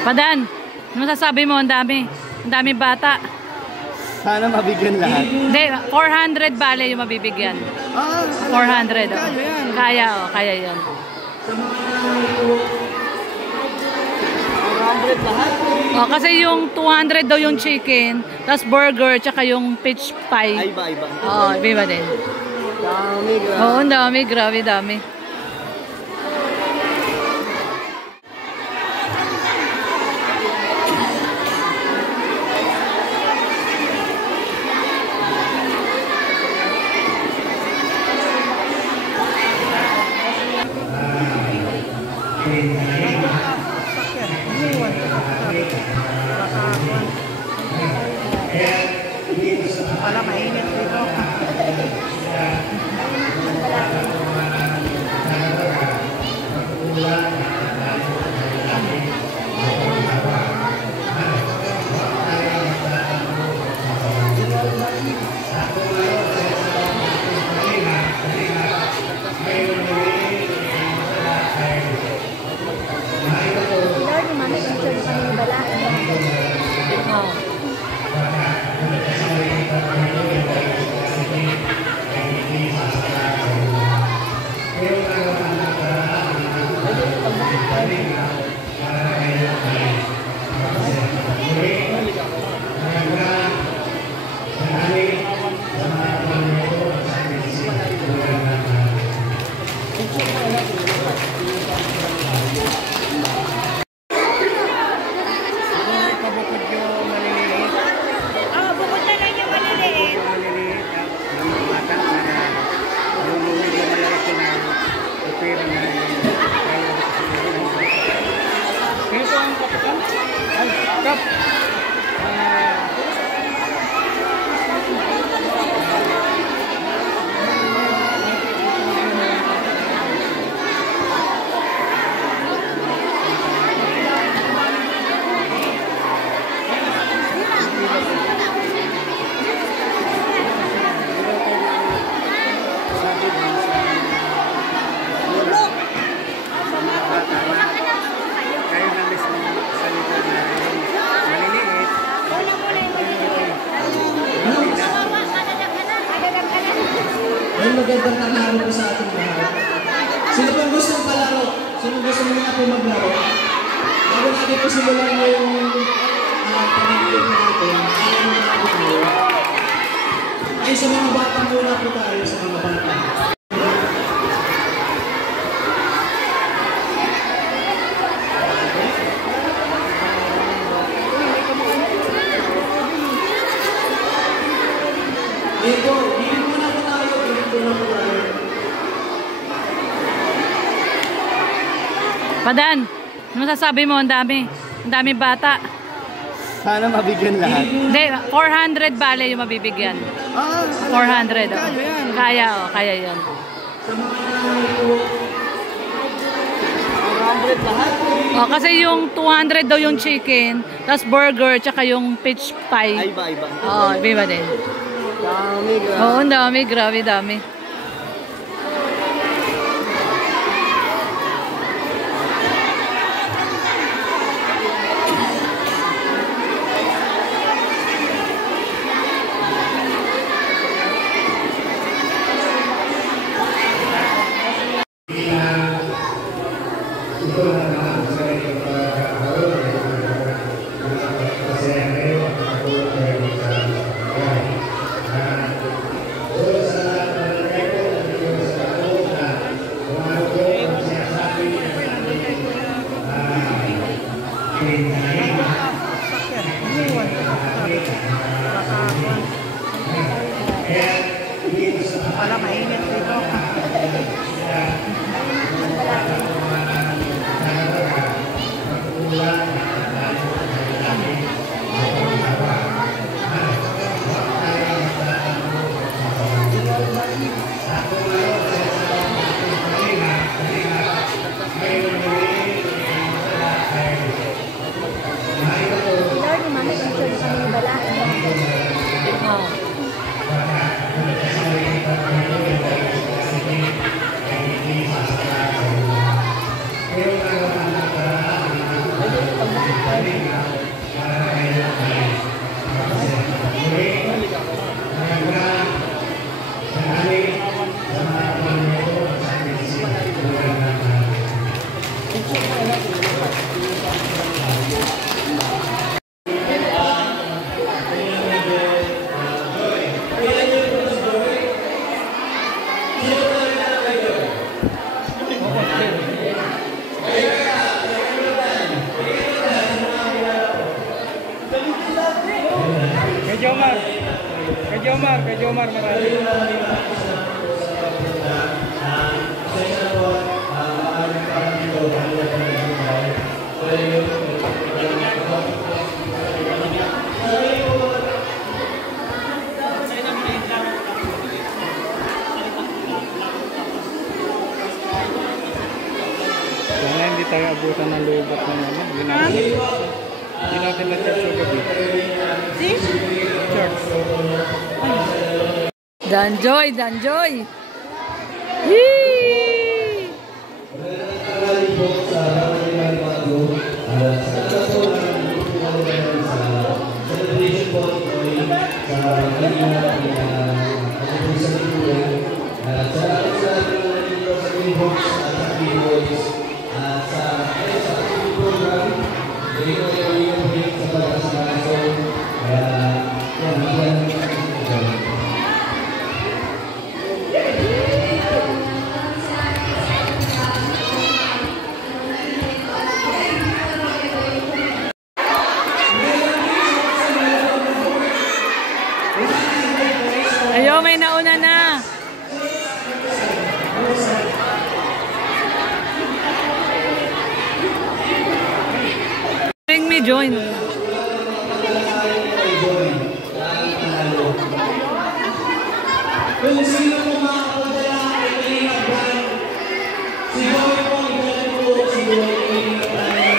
Padan, ano masasabi mo? Ang dami. Ang dami bata. Sana mabigyan lahat. Hindi, 400 bale yung mabibigyan. 400. Oh. Kaya, oh. Kaya yan. 400 lahat? Oh, kasi yung 200 daw yung chicken, tapos burger, tsaka yung peach pie. Ay, iba. Oo, iba din. Dami, grabe. Oo, dami. Grabe, dami. Wala mainit dito. Magandang tanghali po sa ating lahat. Sino pong gusto ng palaro? Sino gusto muna po maglaro? Bago natin po simulan yung pamilya natin, ay sa mga bata muna po tayo, sa mga bata. Padan, ano masasabi mo? Ang dami. Ang dami bata. Sana mabigyan lahat. Hindi, 400 bale yung mabibigyan. 400. Oh. Kaya, oh. Kaya yan. 400 lahat? Oh, kasi yung 200 daw yung chicken, tapos burger, tsaka yung peach pie. Ay, iba. Oo, iba din. Dami, grabe. Oo, dami. Grabe, dami. Wala mainit dito. Kay Jomar marami. Sana hindi tayo abutan ng lubat ng ano. Hindi natin na-church sa gabi. See? Church. Danjoy, Danjoy. Yee! Ayo, may nauna na. Bring me join. Kung sino po makapadala kay Kalina Brand, si Joy po, igalan po si Joy Kalina Brand.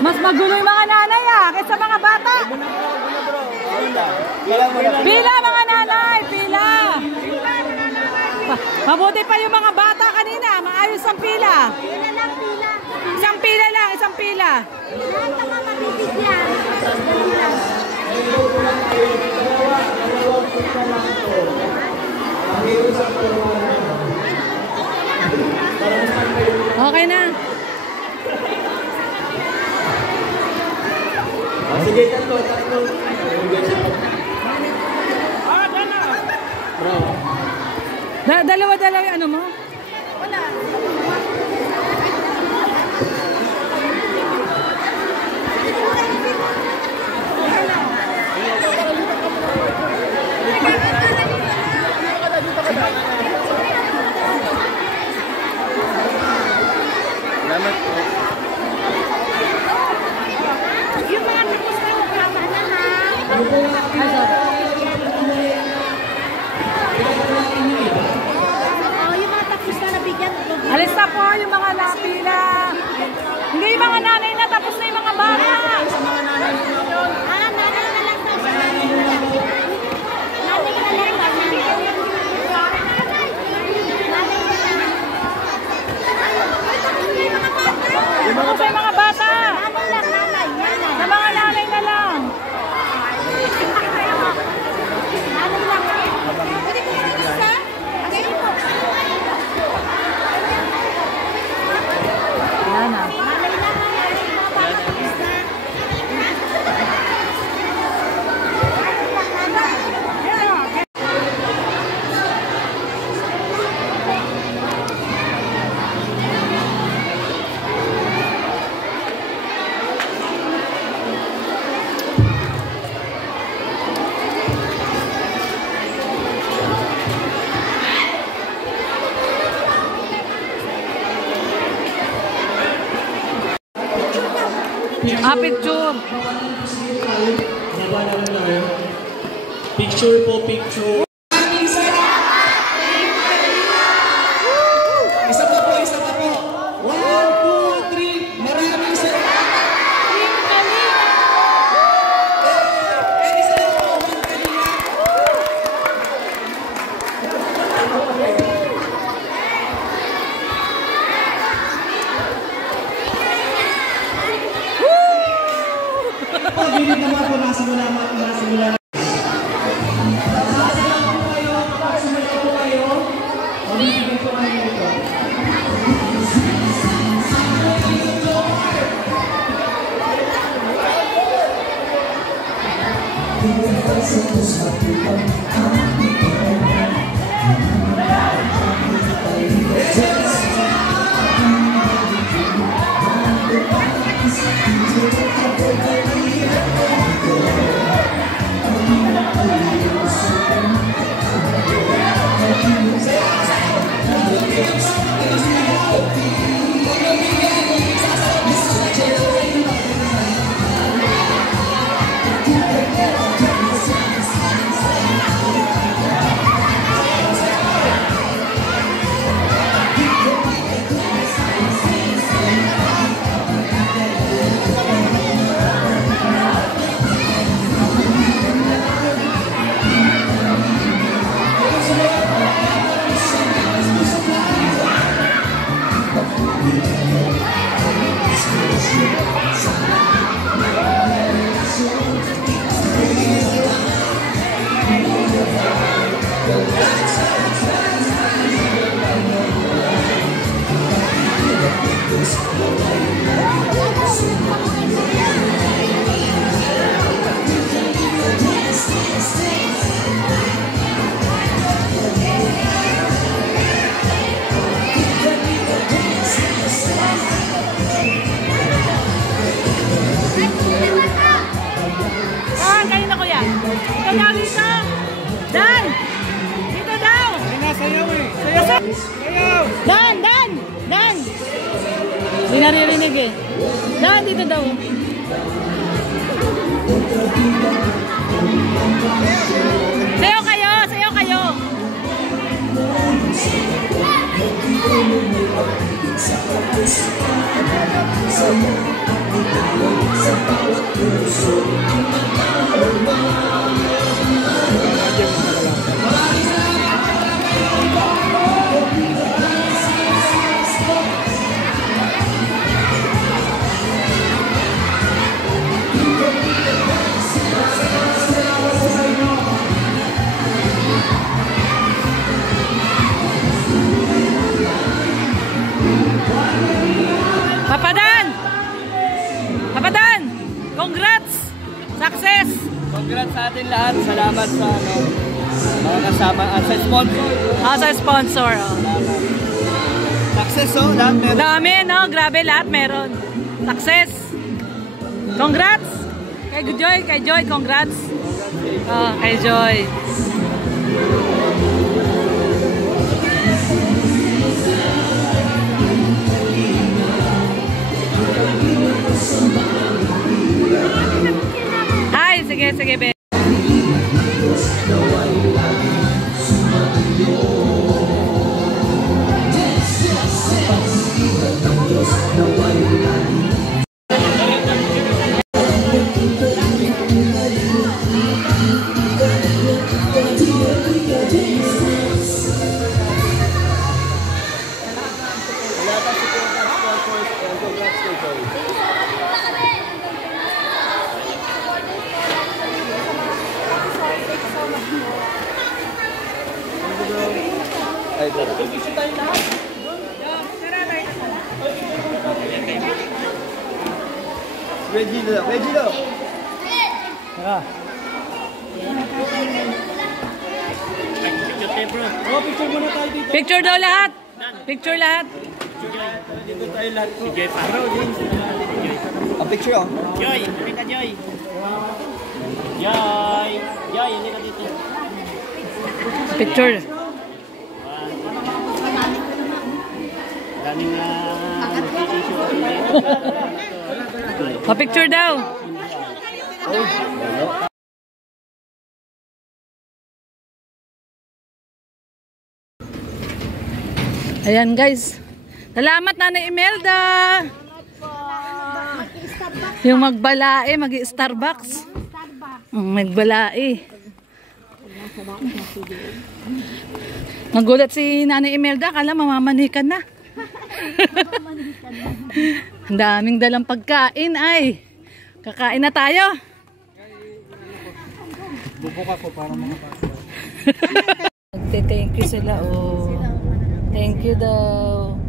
Mas magulo yung mga nanay kaysa mga bata. Pila mga nanay, pila. Mabuti pa yung mga bata kanina, maayos ang pila. Pila lang, pila. Isang pila lang, isang pila. Lahat ng mga mabibigyan. Dali lang. Okay na. Sige, tatlo. Dalawa-dalawa yung ano mo? Wala. Salamat po. Yung mga tapos na programa na ha. Oo, yung mga tapos na nabigyan. Alis Ah, picture. Picture po, picture. Isa pa po, isa pa po. 1, 2, 3. Maraming salamat. Isa lang po, Mang Kalinga. Hindi naman po nasimula. Hindi naririnig eh. Dan, dito daw. Sayo kayo, sayo kayo. Papadan! Papadan! Congrats! Success! Congrats sa atin lahat. Salamat sa mga kasama at sa sponsor. Sa sponsor. Oh. Success lahat meron. Dami, no? Grabe, lahat meron. Success! Congrats! Kay Joy, congrats! Oh, kay Joy. Hi, sige, be. Reggie. Picture daw lahat. Picture lahat. Dito tayo lahat. Sige, paro. Picture oh. Joy, hindi ka Joy. Joy, hindi ka dito. Picture. Daming Pa-picture daw. Ayan guys. Salamat Nanay Imelda. Yung magbalae, mag-Starbucks. Magbalae. Nagulat si Nanay Imelda, kala mamamanikan na. Ang daming dalang pagkain ay. Kakain na tayo. Bubuk ako para mga bata. Magte-thank you sila oh. Thank you daw.